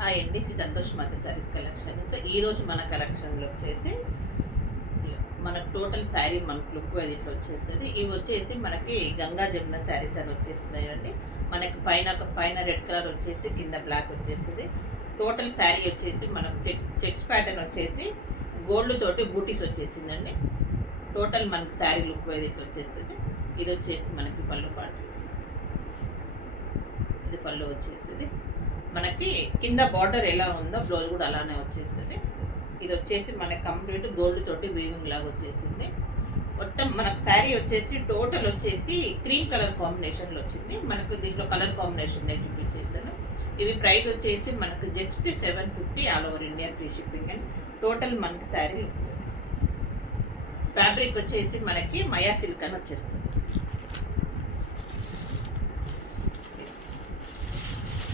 Hi అండి, శ్రీ సంతోష్ మాత saris collections. ఈరోజు మన కలెక్షన్లో వచ్చేసి మన టోటల్ శారీ మనకు లుక్ అది ఇట్లా వచ్చేస్తుంది. ఇవి వచ్చేసి మనకి గంగా జమున శారీస్ అని వచ్చేస్తున్నాయండి. మనకి పైన రెడ్ కలర్ వచ్చేసి కింద బ్లాక్ వచ్చేసింది. టోటల్ శారీ వచ్చేసి మనకు చెక్స్ ప్యాటర్న్ వచ్చేసి గోల్డ్ తోటి బూటీస్ వచ్చేసిందండి. టోటల్ మనకి శారీ లుక్ అది ఇట్లా వచ్చేస్తుంది. ఇది వచ్చేసి మనకి పళ్ళు పాటు, ఇది పళ్ళు వచ్చేస్తుంది. మనకి కింద బార్డర్ ఎలా ఉందో బ్లౌజ్ కూడా అలానే వచ్చేస్తుంది. ఇది వచ్చేసి మనకి కంప్లీట్ గోల్డ్ తోటి వీవింగ్ లాగా వచ్చేసింది. మొత్తం మనకు శారీ వచ్చేసి టోటల్ వచ్చేసి క్రీమ్ కలర్ కాంబినేషన్లో వచ్చింది. మనకు దీంట్లో కలర్ కాంబినేషన్ నేను చూపించేస్తాను. ఇవి ప్రైస్ వచ్చేసి మనకు just 750 all over India free shipping and total మనకి శారీ ఫ్యాబ్రిక్ వచ్చేసి మనకి మయా సిల్క్ అని వచ్చేస్తుంది.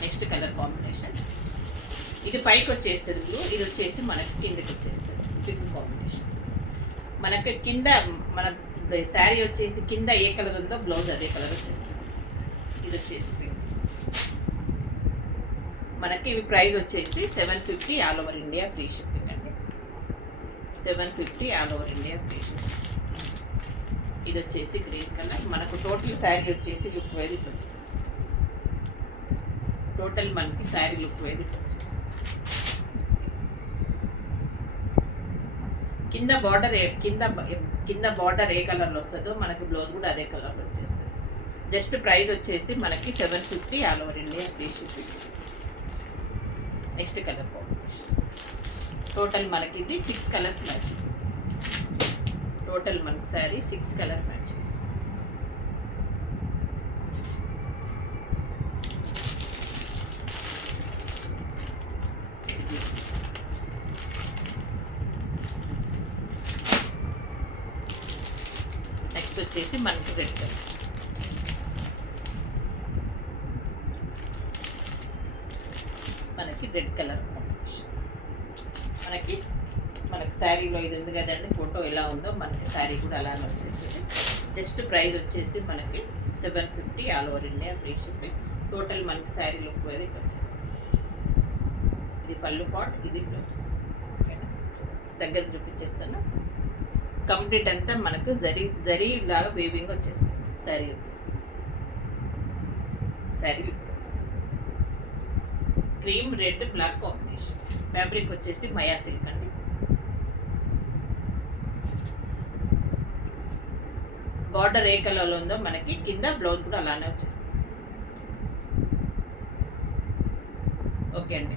నెక్స్ట్ కలర్ కాంబినేషన్ ఇది పైకి వచ్చేస్తుంది బ్లూ, ఇది వచ్చేసి మనకి కిందకి వచ్చేస్తుంది పింక్ కాంబినేషన్. మనకి కింద మన శారీ వచ్చేసి కింద ఏ కలర్ ఉందో బ్లౌజ్ అదే కలర్ వచ్చేస్తుంది. ఇది వచ్చేసి పింక్. మనకి ఇవి ప్రైస్ వచ్చేసి 750 all over India free shipping అండి. 750 all over India free shipping. ఇది వచ్చేసి గ్రీన్ కలర్. మనకు టోటల్ శారీ వచ్చేసి లుక్ వైజ్ ఇట్లా వచ్చేస్తుంది. టోటల్ మనకి శారీ లుక్ వైజ్ ఇట్లా వచ్చేస్తుంది. కింద బార్డర్ ఏ కలర్లో వస్తుందో మనకి బ్లౌజ్ కూడా అదే కలర్లో వచ్చేస్తుంది. జస్ట్ ప్రైస్ వచ్చేసి మనకి 750 all over India free shipping. Next colour combination total మనకి ఇది 6 కలర్స్ మ్యాచ్. టోటల్ మనకి శారీ 6 కలర్ మ్యాచ్. నెక్స్ట్ వచ్చేసి మనకి రెడ్ కలర్. మనకి రెడ్ కలర్ కాంబినేషన్. మనకి శారీలో ఇది ఉంది కదండి, ఫోటో ఎలా ఉందో మనకి శారీ కూడా అలానే వచ్చేస్తుంది. జస్ట్ ప్రైస్ వచ్చేసి మనకి 750 all over India free shipping. Total మనకి శారీ లుక్ అది వచ్చేస్తుంది. ఇది పళ్ళు పాట్, ఇది బ్లౌజ్. ఓకేనా, దగ్గర చూపించేస్తాను. కంప్లీట్ అంతా మనకు జరీ లాగా వేవింగ్ వచ్చేస్తుంది. శారీ వచ్చేస్తుంది. Sari blouse cream red black combination. Fabric వచ్చేసి మయా సిల్క్ అండి. బార్డర్ ఏ కలర్లో ఉందో మనకి కింద బ్లౌజ్ కూడా అలానే వచ్చేస్తుంది. ఓకే అండి.